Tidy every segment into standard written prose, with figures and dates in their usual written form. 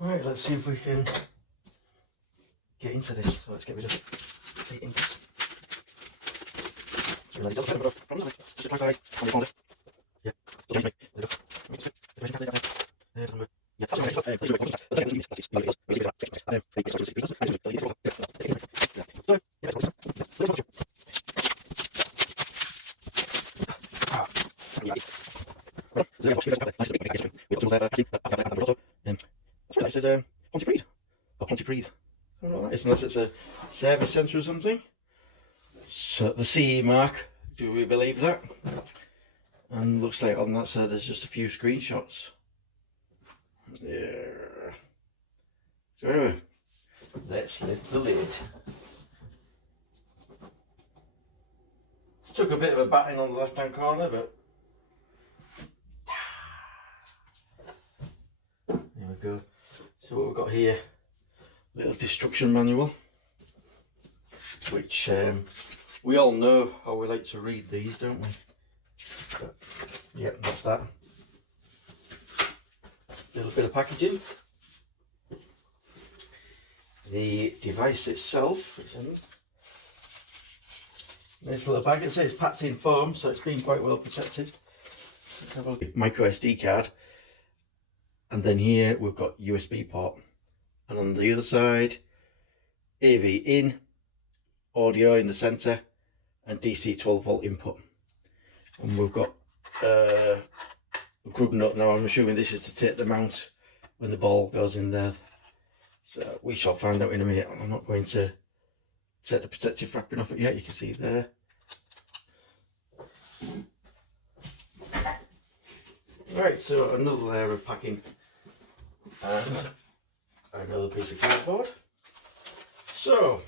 Right, let's see if we can get into this. So let's get rid of the inks. So just to clarify, on the corner. Yeah, so change me. There we go. Yeah, that's really nice. Pontypridd. Or Pontypridd. I don't know what that is, unless it's a service centre or something. So the CE mark, do we believe that? And looks like on that side there's just a few screenshots. Yeah. So anyway, let's lift the lid. Took a bit of a batting on the left hand corner, but there we go. So what we've got here, little destruction manual, which we all know how we like to read these, don't we? But, yeah, that's that. Little bit of packaging. The device itself, which is nice little bag. It says it's packed in foam, so it's been quite well protected. Let's have a look. Micro SD card, and then here we've got USB port, and on the other side, AV in, audio in the centre, and DC 12 volt input. And we've got a grub nut. Now I'm assuming this is to take the mount when the ball goes in there. So we shall find out in a minute. I'm not going to take the protective wrapping off it yet. You can see there. Right, so another layer of packing and another piece of cardboard. So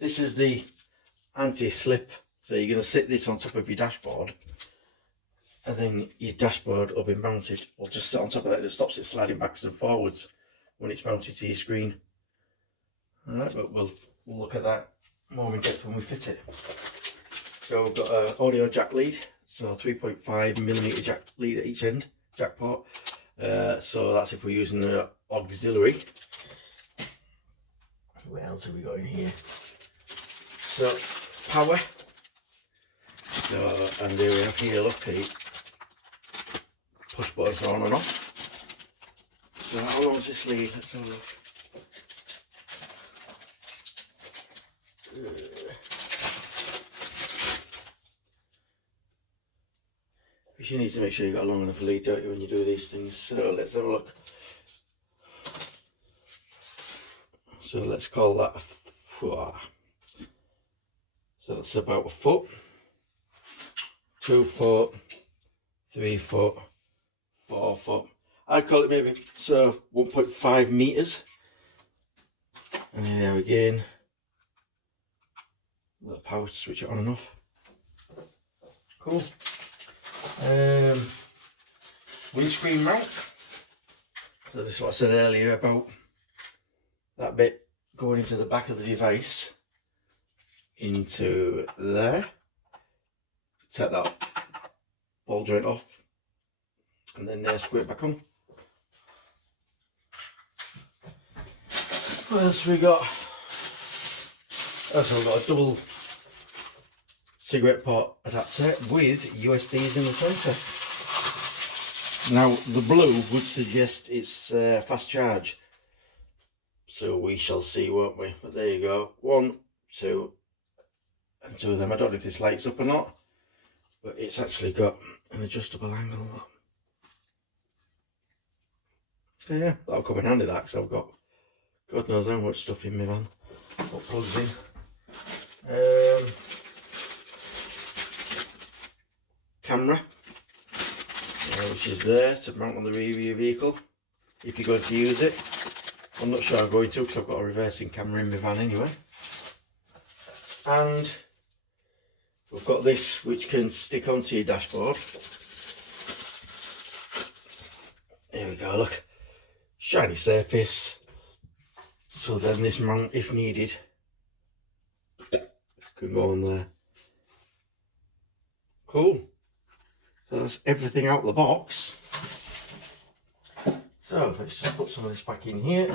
this is the anti-slip. So you're going to sit this on top of your dashboard, and then your dashboard will be mounted, or just sit on top of that. It stops it sliding backwards and forwards when it's mounted to your screen. Alright, but we'll look at that more in depth when we fit it. So we've got an audio jack lead, so 3.5mm jack lead at each end, jack port. So that's if we're using an auxiliary. What else have we got in here? So power. So, and there we have here, look, a push button for on and off. So how long is this lead? Let's have a look. Because you need to make sure you've got a long enough lead, don't you, when you do these things. So let's have a look. So let's call that a foot. So that's about a foot, 2 foot, 3 foot, 4 foot. I'd call it maybe, so 1.5 meters. And there again, the power to switch it on and off. Cool. Windscreen mount. So this is what I said earlier about that bit going into the back of the device, into there. Take that ball joint off, and then screw it back on. What else we got? Oh, so we've got a double cigarette port adapter with USBs in the centre. Now the blue would suggest it's fast charge, so we shall see, won't we? But there you go, 1, 2 and 2 of them. I don't know if this lights up or not, but it's actually got an adjustable angle. So yeah, that'll come in handy, that, because I've got God knows how much stuff in my van. What plugs in. Camera, which is there to mount on the rear of your vehicle if you're going to use it. I'm not sure I'm going to, because I've got a reversing camera in my van anyway. And we've got this which can stick onto your dashboard. There we go, look, shiny surface. So then this mount, if needed, can go on there. Cool. So that's everything out of the box. So So let's just put some of this back in here.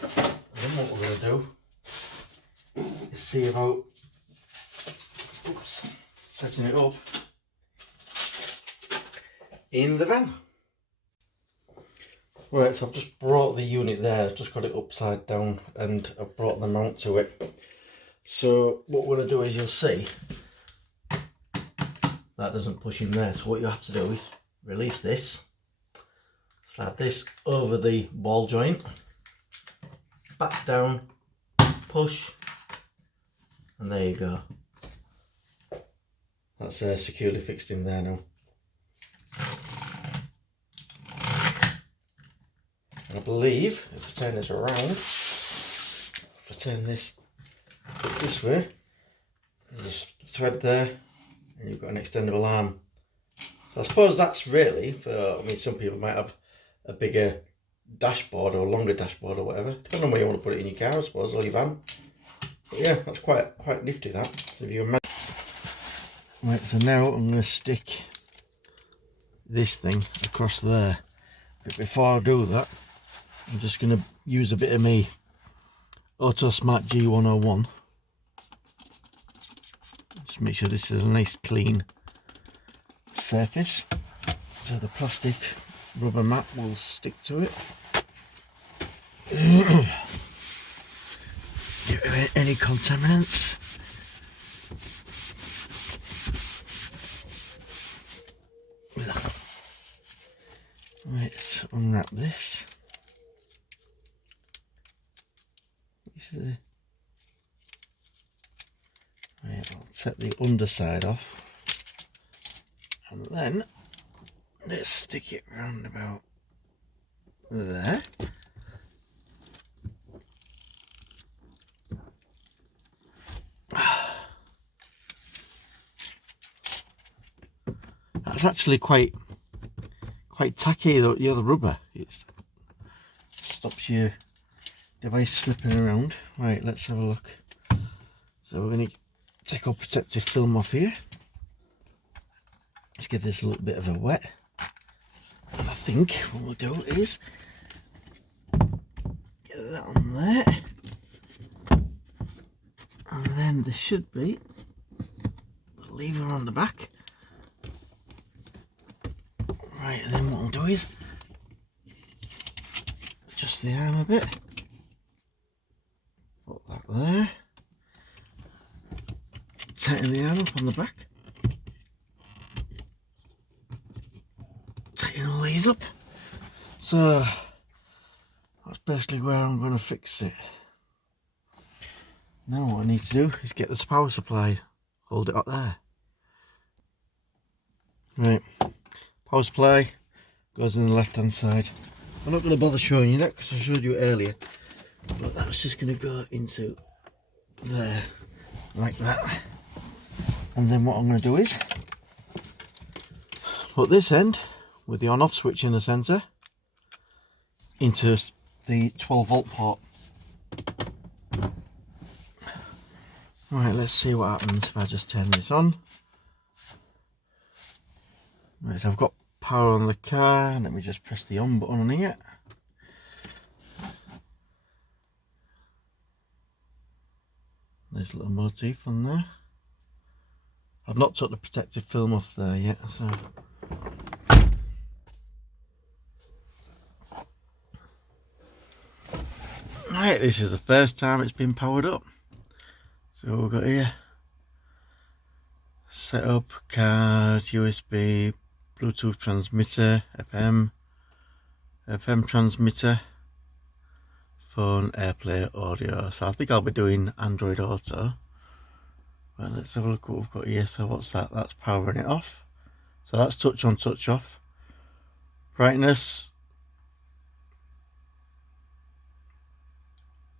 And then what we're going to do is see about setting it up in the van. Right, so I've just brought the unit there, I've just got it upside down and I've brought the mount to it. So what we're going to do is, you'll see that doesn't push in there, so what you have to do is release this, slide this over the ball joint, back down, push, and there you go. That's securely fixed in there now. And I believe if I turn this around, if I turn this way, there's a thread there and you've got an extendable arm. So I suppose that's really for, I mean, some people might have a bigger dashboard or a longer dashboard or whatever, depending on where you want to put it in your car, I suppose, or your van. But yeah, that's quite nifty, that. So if you imagine. Right, so now I'm going to stick this thing across there, but before I do that, I'm just going to use a bit of my Autosmart G101. Just make sure this is a nice clean surface, so the plastic rubber mat will stick to it. Get rid of any contaminants. Right, let's unwrap this. Right, I'll take the underside off, and then let's stick it round about there. That's actually quite tacky, though. The rubber, it stops your device slipping around. Right, let's have a look. So we're going to take our protective film off here. Let's give this a little bit of a wet. And I think what we'll do is get that on there. And then there should be a lever on the back. Right, and then what I'll do is adjust the arm a bit. Put that there. Tighten the arm up on the back. Tighten all these up. So that's basically where I'm going to fix it. Now what I need to do is get this power supply, hold it up there. Right, power supply goes in the left hand side. I'm not going to bother showing you that because I showed you it earlier, but that's just going to go into there like that. And then what I'm going to do is put this end with the on off switch in the centre into the 12-volt port. Right, let's see what happens if I just turn this on. Right, so I've got power on the car. Let me just press the on button on here. There's a little motif on there. I've not took the protective film off there yet, so. Right, this is the first time it's been powered up. So we've got here setup, card, USB, Bluetooth transmitter, FM transmitter, phone, AirPlay, audio. So I think I'll be doing Android Auto. Well, let's have a look what we've got here. So what's that? That's powering it off. So that's touch on, touch off. Brightness.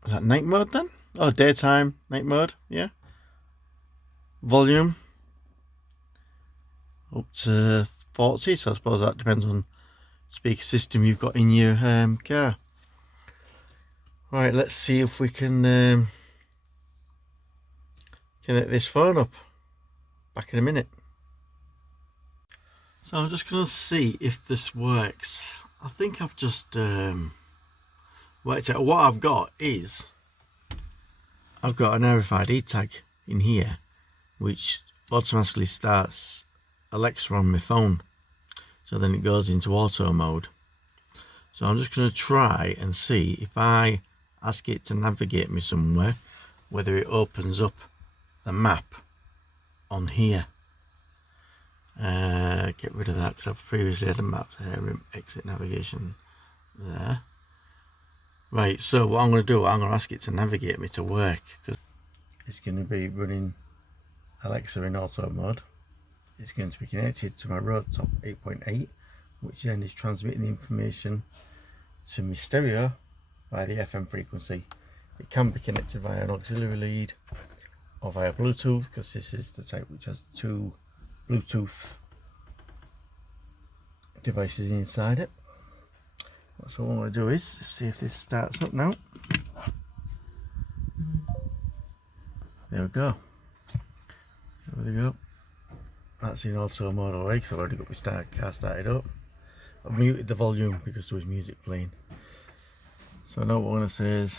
Is that night mode then? Oh, daytime, night mode, yeah. Volume. Up to 40, so I suppose that depends on speaker system you've got in your car. Right, let's see if we can connect this phone up. Back in a minute. So I'm just going to see if this works. I think I've just worked out. What I've got is I've got an RFID tag in here which automatically starts Alexa on my phone, so then it goes into auto mode. So I'm just going to try and see if I ask it to navigate me somewhere, whether it opens up the map on here. Get rid of that because I've previously had a map there. Exit navigation there. Right, so what I'm going to do, I'm going to ask it to navigate me to work, because it's going to be running Alexa in auto mode. It's going to be connected to my Roadtop 8.8, which then is transmitting the information to my stereo via the FM frequency. It can be connected via an auxiliary lead or via Bluetooth, because this is the type which has 2 Bluetooth devices inside it. So what I'm going to do is see if this starts up now. There we go. There we go. That's in auto mode already, because I've already got my car started up. I've muted the volume because there was music playing. So now what I'm going to say is,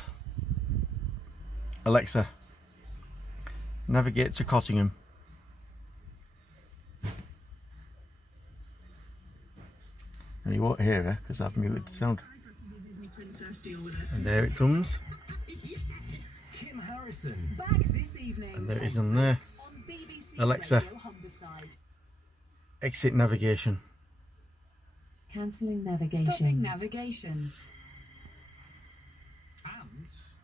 Alexa, navigate to Cottingham. And you won't hear her because I've muted the sound. And there it comes. And there it is on there. Alexa, exit navigation. Cancelling navigation. Stopping navigation.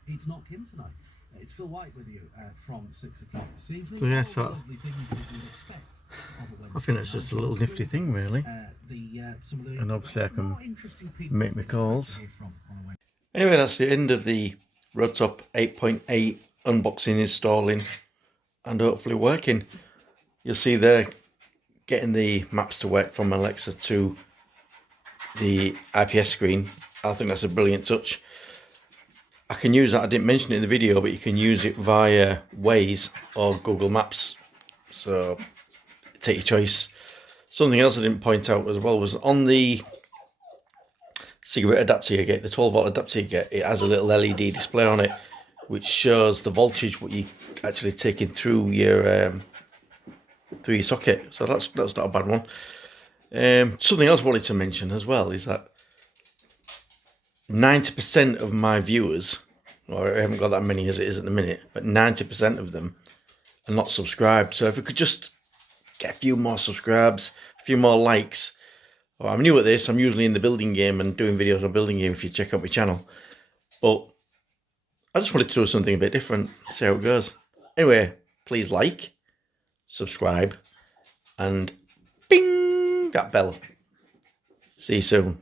And it's not Kim tonight. It's Phil White with you from 6 o'clock this evening. So yeah, so lovely things that you'd expect of a Wednesday I think that's just a little nifty thing, really. And obviously I can make my calls. Anyway, that's the end of the Roadtop 8.8 unboxing, installing, and hopefully working. You'll see there, getting the maps to work from Alexa to the IPS screen. I think that's a brilliant touch. I can use that, I didn't mention it in the video, but you can use it via Waze or Google Maps, so take your choice. Something else I didn't point out as well was on the cigarette adapter you get, the 12-volt adapter you get, it has a little LED display on it which shows the voltage what you actually taking through your socket. So that's not a bad one. Something else I wanted to mention as well is that 90% of my viewers, or I haven't got that many as it is at the minute, but 90% of them are not subscribed. So if we could just get a few more subscribes, a few more likes. Well, I'm new at this, I'm usually in the building game and doing videos on building game if you check out my channel. But I just wanted to do something a bit different, see how it goes. Anyway, please like, subscribe, and bing, that bell. See you soon.